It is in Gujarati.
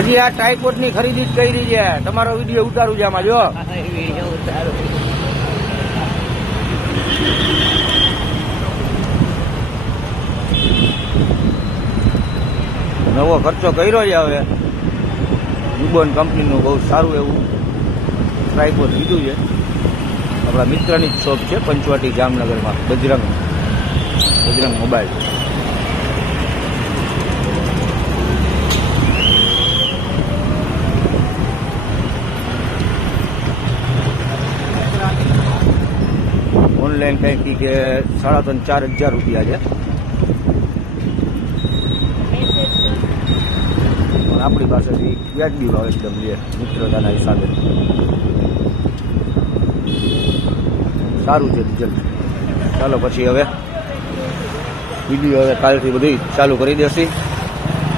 હજી આ ટ્રાયપોડ ની ખરીદી જ કરી છે. તમારો વિડીયો ઉતારું છે આમાં. જો નવો ખર્ચો કર્યો છે. હવે યુબોન કંપનીનું બહુ સારું એવું ટ્રાયપોડ લીધું છે. આપણા મિત્રની જ શોપ છે પંચવટી જામનગરમાં, બજરંગ મોબાઈલ. ઓનલાઈન કંઈક કે 3,500-4,000 રૂપિયા છે. પણ આપણી પાસેથી વ્યાજબી ભાવ એકદમ છે મિત્રતાના હિસાબે. સારું છે રિઝલ્ટ. ચાલો પછી હવે વિડીયો કાલથી બધી ચાલુ કરી દેશી.